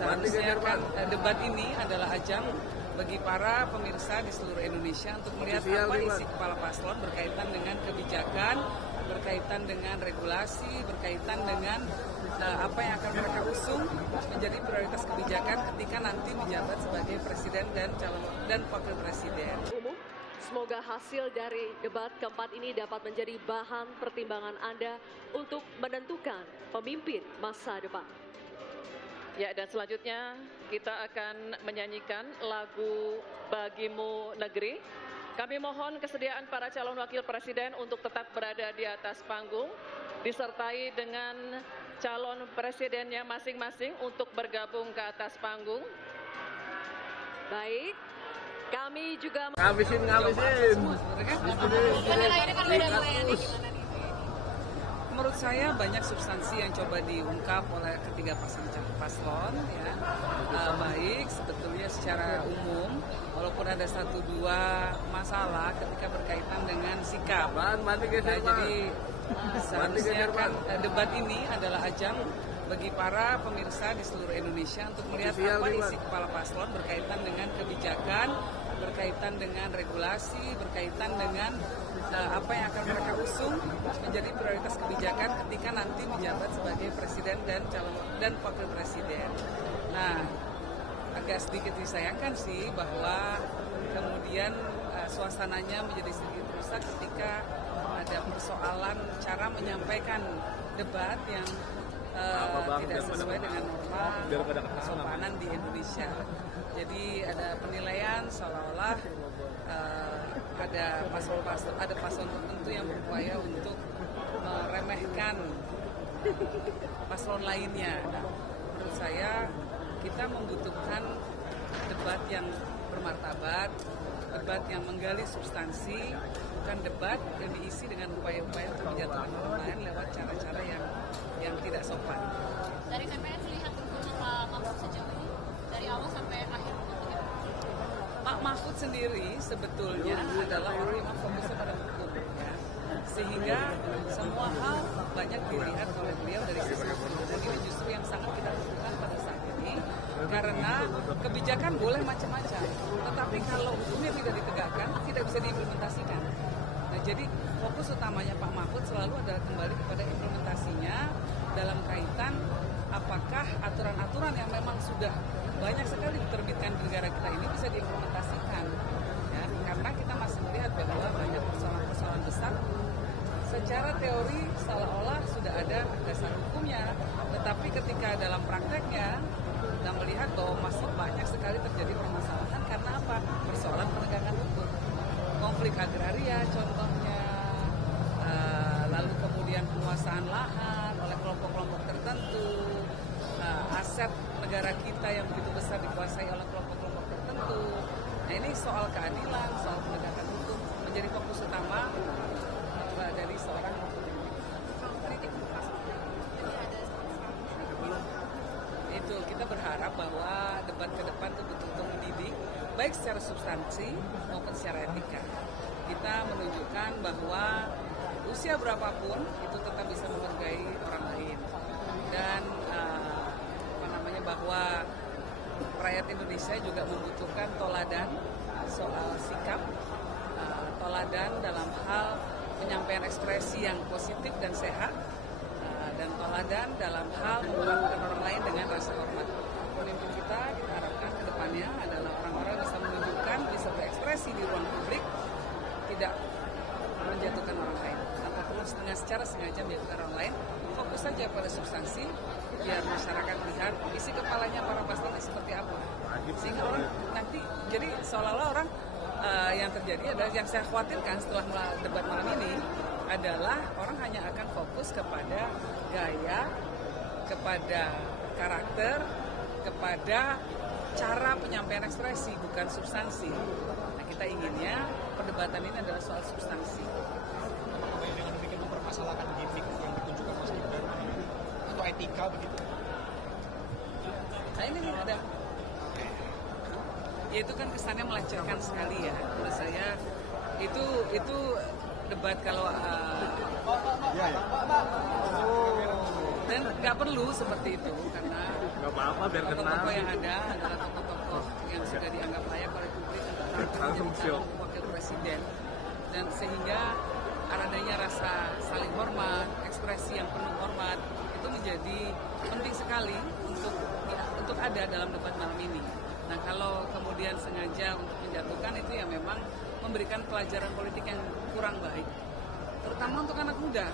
Seharusnya kan debat ini adalah ajang bagi para pemirsa di seluruh Indonesia untuk melihat apa isi kepala paslon berkaitan dengan kebijakan, berkaitan dengan regulasi, berkaitan dengan apa yang akan mereka usung menjadi prioritas kebijakan ketika nanti menjabat sebagai presiden dan calon dan wakil presiden. Semoga hasil dari debat keempat ini dapat menjadi bahan pertimbangan Anda untuk menentukan pemimpin masa depan. Ya, dan selanjutnya kita akan menyanyikan lagu Bagimu Negeri. Kami mohon kesediaan para calon wakil presiden untuk tetap berada di atas panggung, disertai dengan calon presidennya masing-masing untuk bergabung ke atas panggung. Baik, kami juga ngabisin. Menurut saya banyak substansi yang coba diungkap oleh ketiga paslon, ya. Baik sebetulnya secara umum, walaupun ada satu dua masalah ketika berkaitan dengan sikap. Jadi seharusnya kan debat ini adalah ajang bagi para pemirsa di seluruh Indonesia untuk melihat apa isi kepala paslon berkaitan dengan kebijakan, berkaitan dengan regulasi, berkaitan dengan apa yang akan mereka usung menjadi prioritas kebijakan ketika nanti menjabat sebagai presiden dan calon dan wakil presiden. Nah, agak sedikit disayangkan sih bahwa kemudian suasananya menjadi sedikit rusak ketika ada persoalan cara menyampaikan debat yang tidak sesuai dengan norma kesopanan di Indonesia. Jadi ada penilaian seolah-olah ada paslon tertentu yang berupaya untuk meremehkan paslon lainnya. Nah, menurut saya kita membutuhkan debat yang bermartabat, debat yang menggali substansi, bukan debat yang diisi dengan upaya-upaya untuk menjatuhkan orang lain lewat cara-cara yang tidak sopan. Dari TPS lihat dukungan Pak Mahfud sejauh ini dari awal sampai akhir. Pak Mahfud sendiri sebetulnya adalah orang yang fokusnya pada hukum, ya. Sehingga semua hal banyak dilihat oleh beliau dari sisi hukum. Dan ini justru yang sangat kita butuhkan pada saat ini, karena kebijakan boleh macam-macam, tetapi kalau hukumnya tidak ditegakkan, tidak bisa diimplementasikan. Nah, jadi fokus utamanya Pak Mahfud selalu adalah kembali kepada implementasinya dalam kaitan apakah aturan-aturan yang memang sudah banyak sekali diterbitkan di negara kita ini bisa diimplementasikan, ya, karena kita masih melihat bahwa banyak persoalan-persoalan besar secara teori seolah-olah sudah ada dasar hukumnya, tetapi ketika dalam prakteknya kita melihat bahwa masih banyak sekali terjadi permasalahan karena apa? Persoalan penegakan hukum, konflik agraria contohnya, lalu kemudian penguasaan lahan oleh kelompok-kelompok tertentu, aset negara kita yang begitu besar dikuasai oleh kelompok-kelompok tertentu. Nah, ini soal keadilan, soal penegakan hukum menjadi fokus utama dari seorang itu. Kita berharap bahwa debat ke depan itu betul-betul mendidik, baik secara substansi maupun secara etika. Kita menunjukkan bahwa usia berapapun itu tetap bisa menghargai orang lain, dan bahwa rakyat Indonesia juga membutuhkan toladan soal sikap, toladan dalam hal penyampaian ekspresi yang positif dan sehat, dan toladan dalam hal memperlakukan orang lain dengan rasa hormat. Pemimpin kita harapkan ke depannya adalah orang-orang yang bisa menunjukkan, bisa berekspresi di ruang publik, tidak menjatuhkan orang lain, ataupun dengan secara sengaja menjatuhkan orang lain. Fokus saja pada substansi, biar masyarakat lihat isi kepalanya para paslon seperti apa, sehingga orang nanti jadi seolah-olah orang yang terjadi adalah yang saya khawatirkan setelah debat malam ini adalah orang hanya akan fokus kepada gaya, kepada karakter, kepada cara penyampaian ekspresi, bukan substansi. Nah, kita inginnya perdebatan ini adalah soal substansi. Dengan demikian mempermasalahkan gimmick yang ditunjukkan Mas Gibran atau etika begitu? Nah, ini ada. Ya, itu kan kesannya melecehkan sekali ya. Menurut saya itu debat kalau Dan nggak perlu seperti itu karena tokoh-tokoh yang ada adalah tokoh-tokoh yang sudah dianggap layak oleh publik untuk menjadi calon wakil presiden, dan sehingga adanya rasa saling hormat, ekspresi yang penuh hormat itu menjadi penting sekali untuk ada dalam debat malam ini. Nah, kalau kemudian sengaja untuk menjatuhkan itu ya memang memberikan pelajaran politik yang kurang baik, terutama untuk anak muda.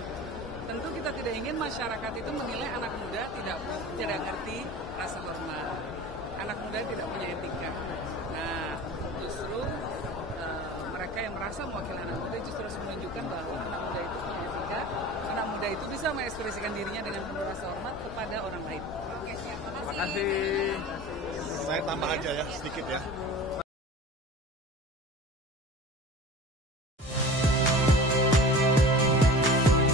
Tentu kita tidak ingin masyarakat itu menilai anak muda tidak ngerti rasa hormat, anak muda tidak punya etika. Nah, justru mereka yang merasa mewakili anak muda justru harus menunjukkan bahwa anak muda itu punya etika, anak muda itu bisa mengekspresikan dirinya dengan penuh rasa hormat kepada orang lain. Oke, siap. Terima kasih. Saya tambah aja ya, sedikit ya.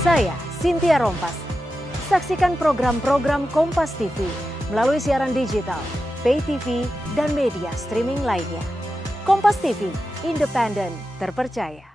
Saya Cynthia Rompas. Saksikan program-program Kompas TV melalui siaran digital, pay TV, dan media streaming lainnya. Kompas TV, independen, terpercaya.